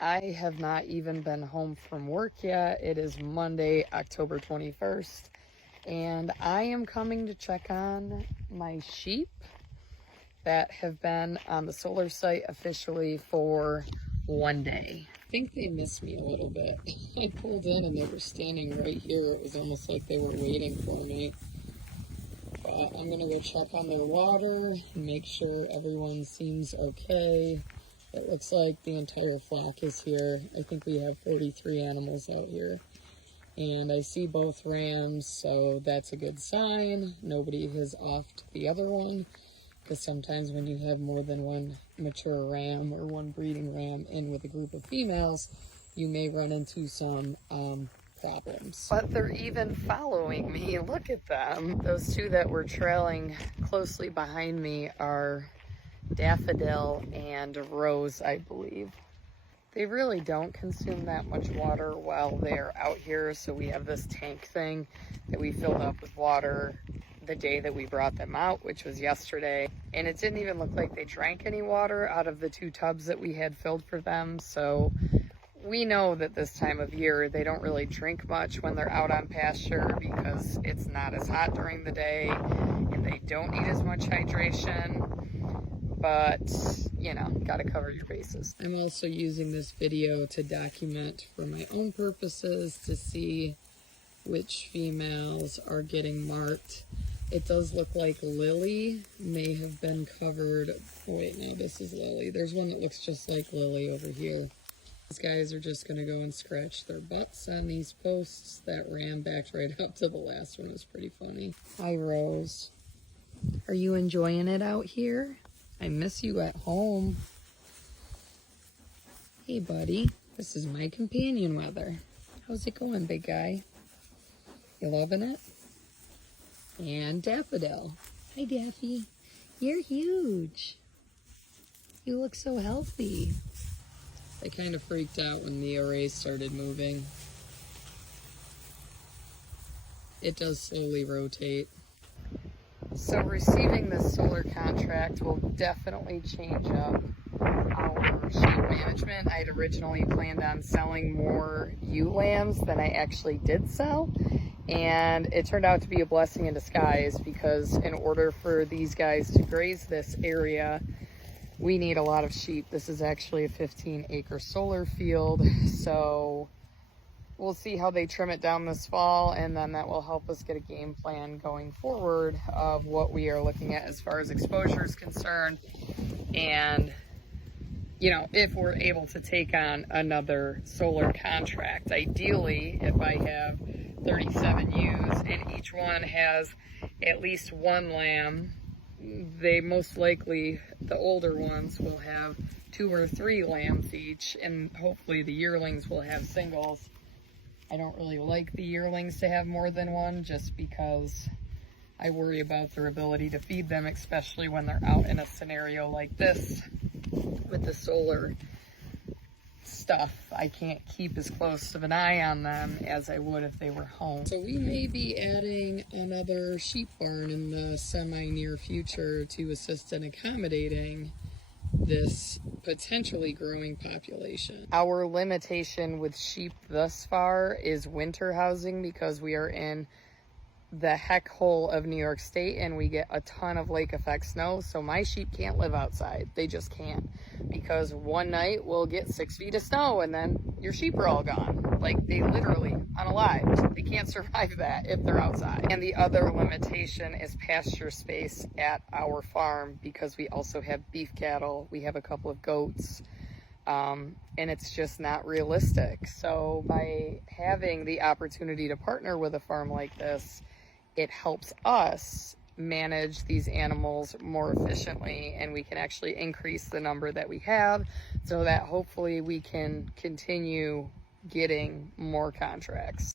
I have not even been home from work yet. It is Monday, October 21st, and I am coming to check on my sheep that have been on the solar site officially for one day. I think they missed me a little bit. I pulled in and they were standing right here. It was almost like they were waiting for me. But I'm gonna go check on their water and make sure everyone seems okay. It looks like the entire flock is here. I think we have 43 animals out here. And I see both rams, so that's a good sign. Nobody has offed the other one, because sometimes when you have more than one mature ram or one breeding ram in with a group of females, you may run into some problems. But they're even following me. Look at them. Those two that were trailing closely behind me are Daffodil and Rose, I believe. They really don't consume that much water while they're out here, so we have this tank thing that we filled up with water the day that we brought them out, which was yesterday, and it didn't even look like they drank any water out of the 2 tubs that we had filled for them. So we know that this time of year they don't really drink much when they're out on pasture because it's not as hot during the day and they don't need as much hydration. But, you know, gotta cover your bases. I'm also using this video to document for my own purposes to see which females are getting marked. It does look like Lily may have been covered. Oh, wait, no, this is Lily. There's one that looks just like Lily over here. These guys are just gonna go and scratch their butts on these posts. That ram backed right up to the last one. It was pretty funny. Hi, Rose. Are you enjoying it out here? I miss you at home. Hey, buddy. This is my companion weather. How's it going, big guy? You loving it? And Daffodil. Hi, Daffy. You're huge. You look so healthy. I kind of freaked out when the array started moving. It does slowly rotate. So receiving this solar contract will definitely change up our sheep management. I had originally planned on selling more ewe lambs than I actually did sell. And it turned out to be a blessing in disguise, because in order for these guys to graze this area, we need a lot of sheep. This is actually a 15-acre solar field. So we'll see how they trim it down this fall, and then that will help us get a game plan going forward of what we are looking at as far as exposure is concerned. And, you know, if we're able to take on another solar contract, ideally, if I have 37 ewes and each one has at least 1 lamb, they most likely, the older ones, will have 2 or 3 lambs each, and hopefully the yearlings will have singles. I don't really like the yearlings to have more than 1, just because I worry about their ability to feed them, especially when they're out in a scenario like this with the solar stuff. I can't keep as close of an eye on them as I would if they were home. So we may be adding another sheep barn in the semi-near future to assist in accommodating this potentially growing population. Our limitation with sheep thus far is winter housing, because we are in the heck hole of New York State and we get a ton of lake effect snow. So my sheep can't live outside. They just can't, because one night we'll get 6 feet of snow and then your sheep are all gone. Like, they literally unalived. They can't survive that if they're outside. And the other limitation is pasture space at our farm, because we also have beef cattle. We have a couple of goats. And it's just not realistic. So by having the opportunity to partner with a farm like this, it helps us manage these animals more efficiently, and we can actually increase the number that we have, so that hopefully we can continue getting more contracts.